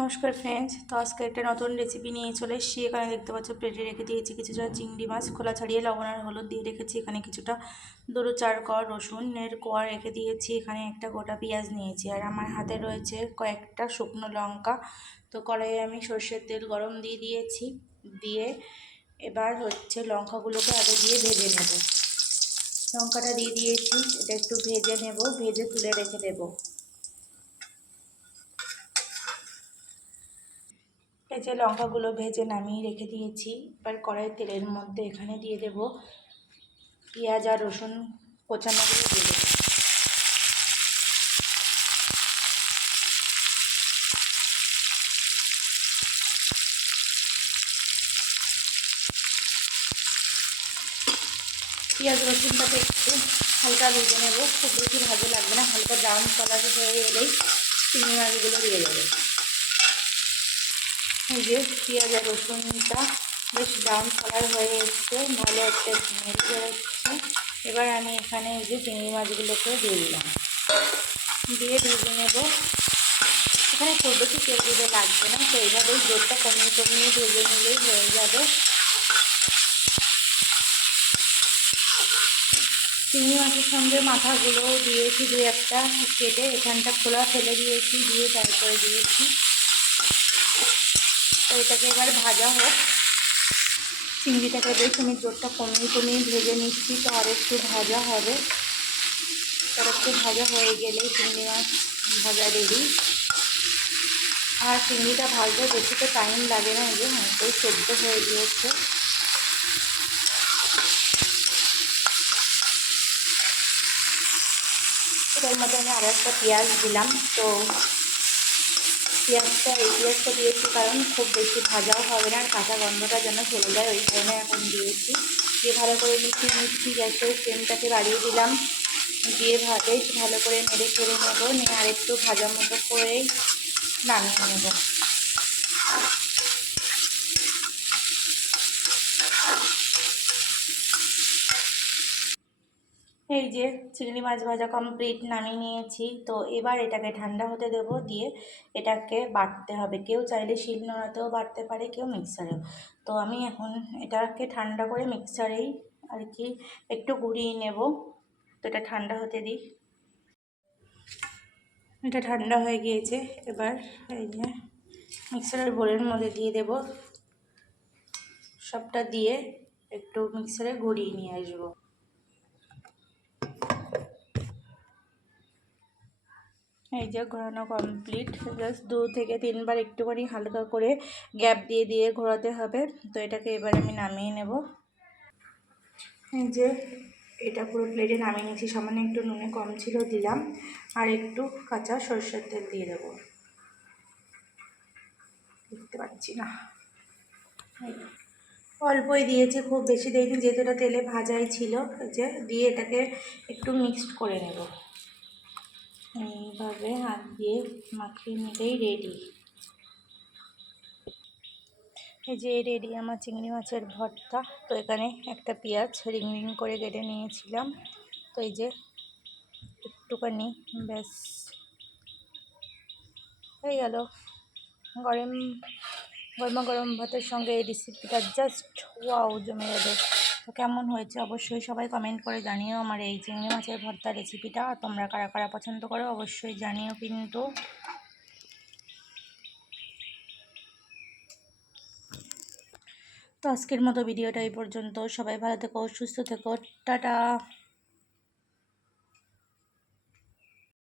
নমস্কার ফ্রেন্ডস, তো আজকে একটা নতুন রেসিপি নিয়ে চলে এসেছি। এখানে দেখতে পাচ্ছ প্লেটে রেখে দিয়েছি কিছুটা চিংড়ি মাছ খোলা ছাড়িয়ে লবণ আর হলুদ দিয়ে রেখেছি। এখানে কিছুটা 2-4 কোয়া রসুনের কোয়া রেখে দিয়েছি। এখানে একটা গোটা পেঁয়াজ নিয়েছি আর আমার হাতে রয়েছে কয়েকটা শুকনো লঙ্কা। তো কড়াইয়ে আমি সর্ষের তেল গরম দিয়ে দিয়েছি। দিয়ে এবার লঙ্কাগুলোকে আগে দিয়ে ভেজে নেব। লঙ্কাটা দিয়ে দিয়েছি, এটা একটু ভেজে নেব, ভেজে তুলে রেখে দেবো। এই যে লঙ্কাগুলো ভেজে নামিয়ে রেখে দিয়েছি। এবার কড়াই তেলের মধ্যে এখানে দিয়ে দেব পেঁয়াজ আর রসুন কোচানোগুলো দিয়ে দেবো। পেঁয়াজ রসুনটাকে একটু হালকা ভেজে নেব, খুব বেশি ভাজা লাগবে না, হালকা ব্রাউন কালার হয়ে এলেই চিংড়ি মাছগুলো দিয়ে দেবো। এই যে পেঁয়াজ আর রসুনটা বেশ ব্রাউন কালার হয়ে এসছে, ভালো একটা স্মেল বেরোচ্ছে। এবার আমি এখানে এই যে চিংড়ি মাছগুলোকে দিয়ে দিলাম, দিয়ে ভেজে নেব। এখানে খুব বেশি তেল দিতে লাগবে না, তো এইভাবেই জোরটা কমিয়ে কমিয়ে ভেজে নিলেই হয়ে যাবে। চিংড়ি মাছের সঙ্গে মাথাগুলোও দিয়েছি, 2-1টা কেটে এখানটা খোলা ফেলে দিয়েছি, দিয়ে তারপরে দিয়েছি। তো এটাকে এবার ভাজা হোক। চিংড়িটাকে বেশ আমি জোরটা কমিয়ে কমিয়ে ভেজে নিচ্ছি, তো আর একটু ভাজা হবে। আর একটু ভাজা হয়ে গেলেই চিংড়ি মাছ ভাজা রেডি। আর চিংড়িটা ভাজতে বেশি তো টাইম লাগে না, এই যে অনেকটাই সেদ্ধ হয়ে গিয়েছে। এটার মধ্যে আমি আরও একটা পেঁয়াজ দিলাম। তো পেঁয়াজটা দিয়েছি কারণ খুব বেশি ভাজাও হবে না, আর কাঁচা গন্ধটা যেন চলে যায়, ওই কারণে এখন দিয়েছি। দিয়ে ভালো করে মিষ্টি গ্যাসের ফ্লেমটাকে বাড়িয়ে দিলাম। দিয়ে বেশ ভালো করে নেড়ে চেড়ে নেবো, নিয়ে আরেকটু ভাজা মতো করেই নামিয়ে নেব। এই যে চিংড়ি মাছ ভাজা কমপ্লিট, নামিয়ে নিয়েছি। তো এবার এটাকে ঠান্ডা হতে দেব, দিয়ে এটাকে বাটতে হবে। কেউ চাইলে শিলনোড়াতেও বাটতে পারে, কেউ মিক্সারেও। তো আমি এখন এটাকে ঠান্ডা করে মিক্সারেই আর কি একটু ঘুরিয়ে নেব। তো এটা ঠান্ডা হতে দিই। এটা ঠান্ডা হয়ে গিয়েছে। এবার এই যে মিক্সারের বোলের মধ্যে দিয়ে দেব, সবটা দিয়ে একটু মিক্সারে ঘুরিয়ে নিয়ে আসবো। এই যে ঘোরানো কমপ্লিট। জাস্ট 2 থেকে 3 বার একটুখানি হালকা করে গ্যাপ দিয়ে দিয়ে ঘোরাতে হবে। তো এটাকে এবার আমি নামিয়ে নেব। এই যে এটা পুরো প্লেটে নামিয়ে নিয়েছি। সামান্য একটু নুনে কম ছিল, দিলাম। আর একটু কাঁচা সরষের তেল দিয়ে দেবো। দেখতে পাচ্ছি না, অল্পই দিয়েছি, খুব বেশি দিইনি, যেহেতু এটা তেলে ভাজাই ছিল। যে দিয়ে এটাকে একটু মিক্সড করে নেব। এইভাবে হাত দিয়ে মাখিয়ে নিলেই রেডি। এই যে রেডি আমার চিংড়ি মাছের ভর্তা। তো এখানে একটা পেঁয়াজ রিং রিং করে কেটে নিয়েছিলাম। তো এই যে একটুখানি ব্যাস হয়ে গেল। গরম গরমা গরম ভাতের সঙ্গে এই রেসিপিটা জাস্ট ওয়াও, জমে যাবে। তো কেমন হয়েছে অবশ্যই সবাই কমেন্ট করে জানিও আমার এই চিংড়ি মাছের ভর্তা রেসিপিটা। তোমরা কারা কারা পছন্দ করো অবশ্যই জানিও কিন্তু। তো আজকের মতো ভিডিওটা এই পর্যন্ত। সবাই ভালো থেকো, সুস্থ থেকো, টাটা।